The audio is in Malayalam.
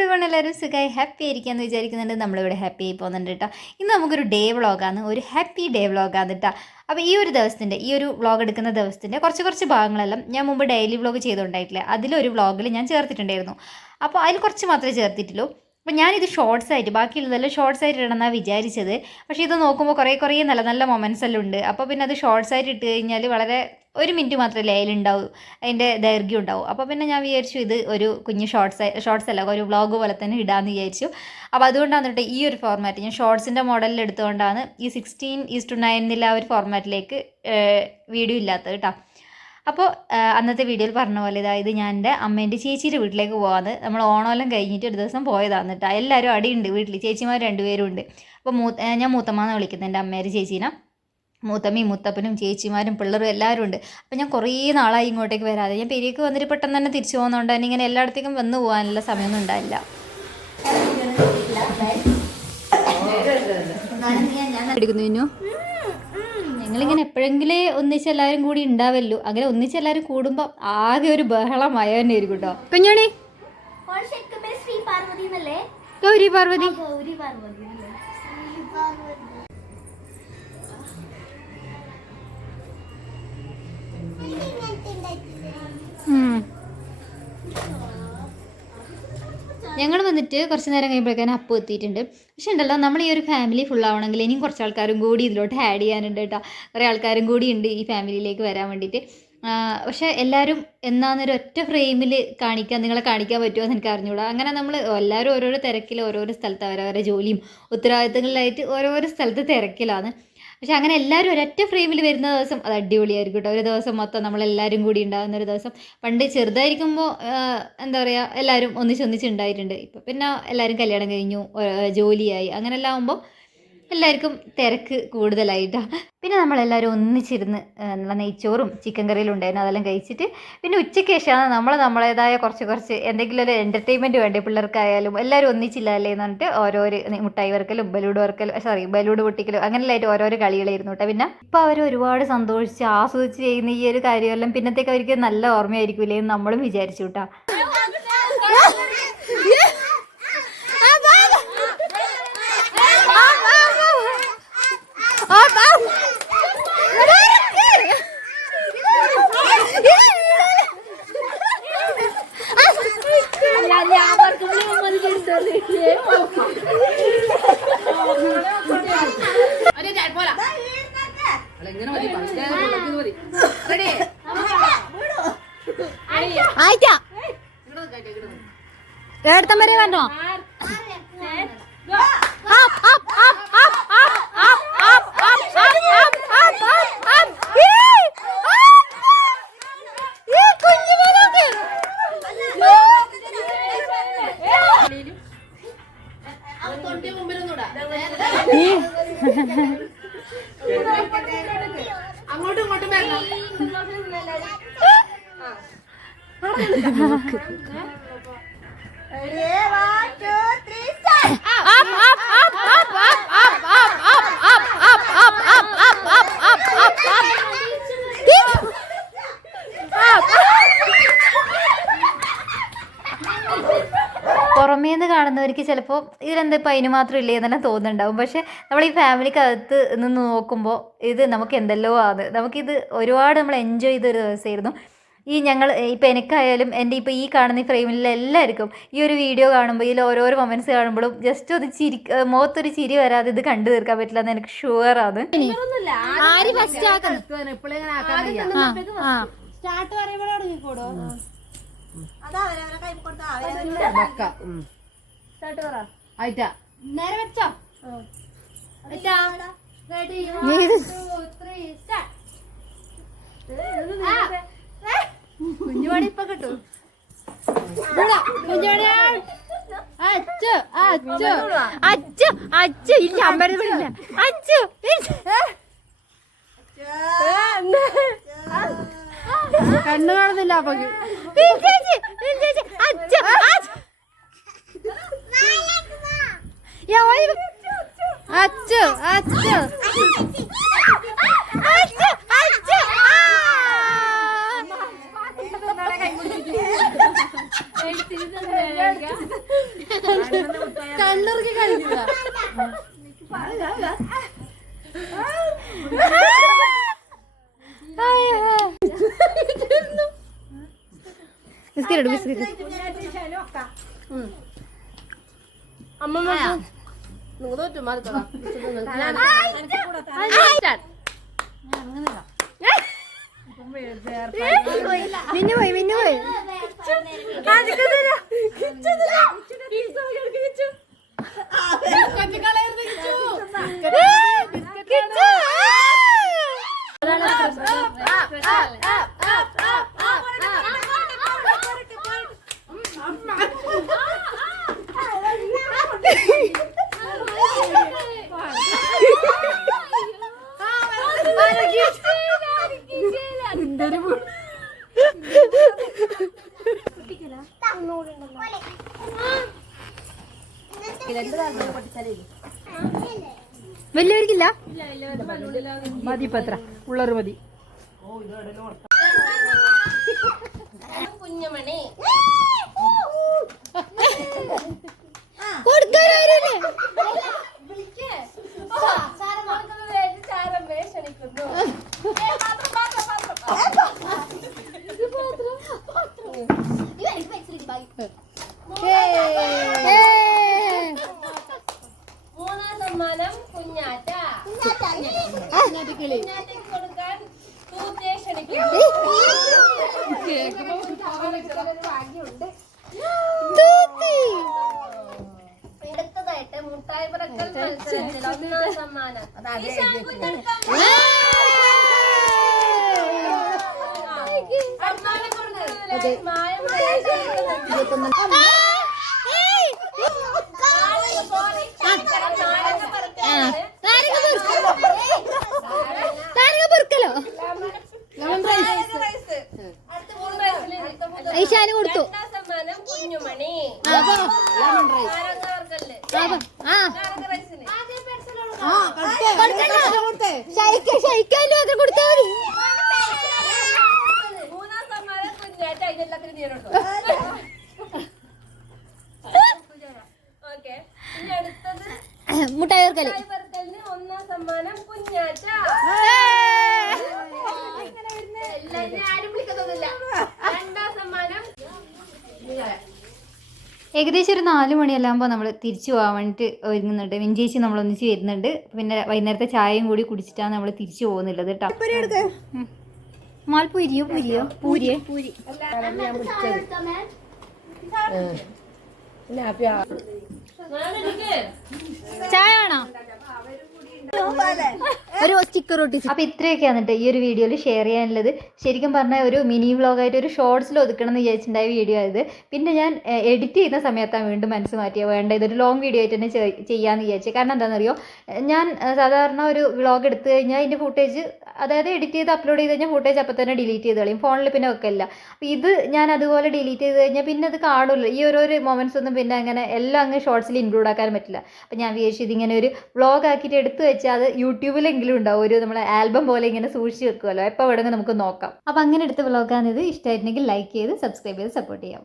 everyone, എല്ലാവരും സുഖമായി ഹാപ്പി ആയിരിക്കാമെന്ന് വിചാരിക്കുന്നുണ്ട്. നമ്മളിവിടെ ഹാപ്പി ആയി പോകുന്നുണ്ട് കേട്ടോ. ഇന്ന് നമുക്കൊരു ഡേ വ്ളോഗാണ്, ഒരു ഹാപ്പി ഡേ വ്ളോഗാണ് കേട്ടോ. അപ്പോൾ ഈ ഒരു വ്ളോഗ് എടുക്കുന്ന ദിവസത്തിൻ്റെ കുറച്ച് ഭാഗങ്ങളെല്ലാം ഞാൻ മുമ്പ് ഡെയിലി വ്ളോഗ് ചെയ്തുകൊണ്ടായിട്ടില്ല, അതിലൊരു വ്ളോഗിൽ ഞാൻ ചേർത്തിട്ടുണ്ടായിരുന്നു. അപ്പോൾ അതിൽ കുറച്ച് മാത്രമേ ചേർത്തിട്ടുള്ളൂ. അപ്പോൾ ഞാനിത് ഷോർട്സ് ആയിട്ട്, ബാക്കിയുള്ളതെല്ലാം ഷോർട്സ് ആയിട്ട് ഇടണമെന്നാണ് വിചാരിച്ചത്. പക്ഷേ ഇത് നോക്കുമ്പോൾ കുറേ നല്ല മൊമെൻറ്റ്സ് എല്ലാം ഉണ്ട്. അപ്പോൾ പിന്നെ അത് ഷോർട്സ് ആയിട്ട് ഇട്ട് കഴിഞ്ഞാൽ വളരെ 1 മിനിറ്റ് മാത്രമല്ലേ അതിലുണ്ടാവും, അതിൻ്റെ ദൈർഘ്യം ഉണ്ടാവും. അപ്പോൾ പിന്നെ ഞാൻ വിചാരിച്ചു ഇത് ഒരു കുഞ്ഞ് ഷോർട്സ് അല്ല, ഒരു വ്ളോഗ് പോലെ തന്നെ ഇടാമെന്ന് വിചാരിച്ചു. അപ്പോൾ അതുകൊണ്ടാണ് കേട്ടോ ഈ ഒരു ഫോർമാറ്റ് ഞാൻ ഷോർട്സിൻ്റെ മോഡലിൽ എടുത്തുകൊണ്ടാണ് ഈ 16:9 എന്നുള്ള ആ ഒരു ഫോർമാറ്റിലേക്ക് വീഡിയോ ഇല്ലാത്തത് കേട്ടോ. അപ്പോൾ അന്നത്തെ വീഡിയോയിൽ പറഞ്ഞ പോലെ അതായത് ഞാൻ എൻ്റെ അമ്മേൻ്റെ ചേച്ചിയുടെ വീട്ടിലേക്ക് പോകാമെന്ന് നമ്മൾ ഓണമെല്ലാം കഴിഞ്ഞിട്ട് ഒരു ദിവസം പോയതാണ് കേട്ടോ. എല്ലാവരും അടിയുണ്ട് വീട്ടിൽ, ചേച്ചിമാർ 2 പേരും ഉണ്ട്. അപ്പോൾ ഞാൻ മൂത്തമ്മയെന്ന് വിളിക്കുന്നത് എൻ്റെ അമ്മേൻ്റെ ചേച്ചീനെ. മൂത്തമ്മയും മുത്തപ്പനും ചേച്ചിമാരും പിള്ളേരും എല്ലാവരും ഉണ്ട്. അപ്പോൾ ഞാൻ കുറേ നാളായി ഇങ്ങോട്ടേക്ക് വരാതെ. ഞാൻ പെരിയക്ക് വന്നിട്ട് പെട്ടെന്ന് തന്നെ തിരിച്ചു പോകുന്നതുകൊണ്ട് തന്നെ ഇങ്ങനെ എല്ലായിടത്തേക്കും വന്നു പോകാനുള്ള സമയമൊന്നും ഉണ്ടായില്ല. എടുക്കുന്നു ഞങ്ങളിങ്ങനെ എപ്പോഴെങ്കിലും ഒന്നിച്ചെല്ലാവരും കൂടി ഉണ്ടാവല്ലോ. അങ്ങനെ ഒന്നിച്ചെല്ലാവരും കൂടുമ്പോൾ ആകെ ഒരു ബഹളമായ തന്നെ ആയിരിക്കും കേട്ടോ. കുഞ്ഞോണി ഗൗരി പാർവതി ഞങ്ങൾ വന്നിട്ട് കുറച്ച് നേരം കഴിയുമ്പോഴേക്കാണ് അപ്പം എത്തിയിട്ടുണ്ട്. പക്ഷേ ഉണ്ടല്ലോ, നമ്മൾ ഈ ഒരു ഫാമിലി ഫുൾ ആവണമെങ്കിൽ ഇനിയും കുറച്ച് ആൾക്കാരും കൂടി ഇതിലോട്ട് ആഡ് ചെയ്യാനുണ്ട് കേട്ടോ. കുറേ ആൾക്കാരും കൂടി ഉണ്ട് ഈ ഫാമിലിയിലേക്ക് വരാൻ വേണ്ടിയിട്ട്. പക്ഷേ എല്ലാവരും എന്നാന്നൊരു ഒറ്റ ഫ്രെയിമിൽ നിങ്ങളെ കാണിക്കാൻ പറ്റുമോ എന്ന് എനിക്ക് അറിഞ്ഞുകൂടാ. അങ്ങനെ നമ്മൾ എല്ലാവരും ഓരോരോ തിരക്കിൽ ഓരോരോ സ്ഥലത്ത് അവരവരുടെ ജോലിയും ഉത്തരവാദിത്തങ്ങളിലായിട്ട് ഓരോരോ സ്ഥലത്ത് തിരക്കിലാണ്. പക്ഷെ അങ്ങനെ എല്ലാവരും ഒരൊറ്റ ഫ്രെയിമിൽ വരുന്ന ദിവസം അത് അടിപൊളിയായിരിക്കും കേട്ടോ. ഒരു ദിവസം മൊത്തം നമ്മളെല്ലാവരും കൂടി ഉണ്ടാകുന്ന ഒരു ദിവസം. പണ്ട് ചെറുതായിരിക്കുമ്പോൾ എന്താ പറയുക, എല്ലാവരും ഒന്നിച്ചുണ്ടായിട്ടുണ്ട്. ഇപ്പം പിന്നെ എല്ലാവരും കല്യാണം കഴിഞ്ഞു, ജോലിയായി, അങ്ങനെല്ലാം ആകുമ്പോൾ എല്ലാവർക്കും തിരക്ക് കൂടുതലായിട്ടാണ്. പിന്നെ നമ്മളെല്ലാവരും ഒന്നിച്ചിരുന്ന് നല്ല നെയ്ച്ചോറും ചിക്കൻ കറിയിലും ഉണ്ടായിരുന്നു, അതെല്ലാം കഴിച്ചിട്ട് പിന്നെ ഉച്ചയ്ക്ക് ശേഷമാണ് നമ്മളേതായ കുറച്ച് എന്തെങ്കിലും ഒരു എൻ്റർടൈൻമെൻറ്റ് വേണ്ടേ പിള്ളേർക്കായാലും. എല്ലാവരും ഒന്നിച്ചില്ല അല്ലേ എന്ന് പറഞ്ഞിട്ട് ഓരോരോ മിഠായി വറുക്കലും ബലൂഡ് പൊട്ടിക്കലും അങ്ങനെയായിട്ട് ഓരോരോ കളികളായിരുന്നു കേട്ടോ. പിന്നെ ഇപ്പോൾ അവർ ഒരുപാട് സന്തോഷിച്ച് ആസ്വദിച്ച് ചെയ്യുന്ന ഈ ഒരു കാര്യമെല്ലാം പിന്നത്തേക്ക് അവർക്ക് നല്ല ഓർമ്മയായിരിക്കില്ലേ എന്ന് നമ്മളും വിചാരിച്ചു കേട്ടോ. ഏടത്തമ്മരെ പറഞ്ഞോ അങ്ങോട്ടും ഇങ്ങോട്ടും വരണം. പുറമേന്ന് കാണുന്നവർക്ക് ചിലപ്പോൾ ഇതിലെന്താ ഇപ്പം അതിന് മാത്രം ഇല്ലേ എന്നെല്ലാം തോന്നുന്നുണ്ടാവും. പക്ഷേ നമ്മൾ ഈ ഫാമിലിക്കകത്ത് നിന്ന് നോക്കുമ്പോൾ ഇത് നമുക്ക് എന്തെല്ലോ ആണ്. നമുക്കിത് ഒരുപാട് നമ്മൾ എൻജോയ് ചെയ്തൊരു ദിവസമായിരുന്നു. ഇപ്പം എനിക്കായാലും എൻ്റെ ഇപ്പോൾ ഈ കാണുന്ന ഈ ഫ്രെയിമിൽ എല്ലാവർക്കും ഈ ഒരു വീഡിയോ കാണുമ്പോൾ ഇതിൽ ഓരോരോ മൊമെൻറ്റ്സ് കാണുമ്പോഴും ജസ്റ്റ് ഒന്ന് മുഖത്തൊരു ചിരി വരാതെ ഇത് കണ്ടു തീർക്കാൻ പറ്റില്ല എന്ന് എനിക്ക് ഷുവറാണ്. കുഞ്ഞുപാടി ഇപ്പൊ കിട്ടും. കണ്ണു കാണുന്നില്ല. അപ്പൊ അച്ചു അച്ചു കണ്ണൂർക്ക് കഴിഞ്ഞില്ല. ബിസ്ക്കറ്റ് ബിസ്ക്കറ്റ് അമ്മ നിങ്ങൾ തോറ്റു മാറിക്കോളാം. മിന്നു പോയി മിന്നു പോയി വലിയവർക്കില്ല മതി പത്ര ഉള്ളൊരു മതി. കുഞ്ഞുമണി ചാരമ്മയെ ക്ഷണിക്കുന്നു. മൂന്നാം സമ്മാനം കുഞ്ഞാറ്റ. കുഞ്ഞാറ്റയ്ക്ക് കൊടുക്കാൻ തൂത്തയെ ക്ഷണിക്കുന്നു. അടുത്തതായിട്ട് മുട്ടായി പറക്കൽ മത്സരത്തിൽ ഒന്നാം സമ്മാനം ഈശാൻ കുഞ്ഞെടുക്കാൻ സമ്മാനം കൊടുക്കുന്നതിനായി മായം ഈശാന് കൊടുത്തു. സമ്മാനം കുഞ്ഞുമണി. മൂന്നാം സമ്മാനം കുഞ്ഞാറ്റ. അതിനെല്ലാത്തിനും തീരുണ്ടോ? ഓക്കെ. ഇനി അടുത്തത് മുട്ടായി വർക്കല്. പറക്കലിന് ഒന്നാം സമ്മാനം കുഞ്ഞാറ്റ. എല്ലാവരും ആരും വിളിക്കുന്നൊന്നുമില്ല. രണ്ടാം സമ്മാനം ഏകദേശം ഒരു 4 മണിയെല്ലാകുമ്പോൾ നമ്മൾ തിരിച്ചു പോകാൻ വേണ്ടിയിട്ട് ഒരുങ്ങുന്നുണ്ട്. മിഞ്ചേച്ചി നമ്മളൊന്നിച്ച് വരുന്നുണ്ട്. പിന്നെ വൈകുന്നേരത്തെ ചായയും കൂടി കുടിച്ചിട്ടാണ് നമ്മൾ തിരിച്ചു പോകുന്നുള്ളത് കേട്ടോ. മാൽപൂരിയോ പൂരിയോ പൂരിയെ പൂരി ചായ ആണോ ഒരു സ്റ്റിക്കർ ഒട്ടിച്ച്. അപ്പോൾ ഇത്രയൊക്കെയാണ് കേട്ടോ ഈ ഒരു വീഡിയോയിൽ ഷെയർ ചെയ്യാനുള്ളത്. ശരിക്കും പറഞ്ഞാൽ ഒരു മിനി വ്ളോഗായിട്ട് ഒരു ഷോർട്സിൽ ഒതുക്കണം എന്ന് വിചാരിച്ചിട്ടുണ്ടായ വീഡിയോ ആയത്. പിന്നെ ഞാൻ എഡിറ്റ് ചെയ്യുന്ന സമയത്താണ് വീണ്ടും മനസ്സ് മാറ്റിയത് വേണ്ട ഇതൊരു ലോങ് വീഡിയോ ആയിട്ട് തന്നെ ചെയ്യാമെന്ന് വിചാരിച്ചു. കാരണം എന്താണെന്നറിയോ, ഞാൻ സാധാരണ ഒരു വ്ളോഗ് എടുത്തു കഴിഞ്ഞാൽ അതിൻ്റെ ഫുട്ടേജ് അതായത് എഡിറ്റ് ചെയ്ത് അപ്ലോഡ് ചെയ്ത് കഴിഞ്ഞാൽ ഫുട്ടേജ് അപ്പോൾ തന്നെ ഡിലീറ്റ് ചെയ്ത് കളയും. ഫോണിൽ പിന്നെ വെക്കില്ല. അപ്പോൾ ഇത് ഞാൻ അതുപോലെ ഡിലീറ്റ് ചെയ്ത് കഴിഞ്ഞാൽ പിന്നെ അത് കാണില്ല. ഈ ഓരോരോ മൊമെൻറ്റ്സ് ഒന്നും പിന്നെ അങ്ങനെ എല്ലാം അങ്ങ് ഷോർട്സിൽ ഇൻക്ലൂഡ് ആക്കാൻ പറ്റില്ല. അപ്പോൾ ഞാൻ വിചാരിച്ചു ഇതിങ്ങനെ ഒരു വ്ളോഗ് ആക്കിയിട്ട് എടുത്തു വെച്ചാൽ അത് യൂട്യൂബിലെങ്കിലും ഉണ്ടാവും. ഒരു നമ്മളെ ആൽബം പോലെ ഇങ്ങനെ സൂക്ഷിച്ച് വെക്കുമല്ലോ, എപ്പോൾ വേണമെങ്കിൽ നമുക്ക് നോക്കാം. അപ്പോൾ അങ്ങനെ എടുത്ത വ്ളോഗാണിത്. ഇഷ്ടമായിട്ടുണ്ടെങ്കിൽ ലൈക്ക് ചെയ്ത് സബ്സ്ക്രൈബ് ചെയ്ത് സപ്പോർട്ട് ചെയ്യാം.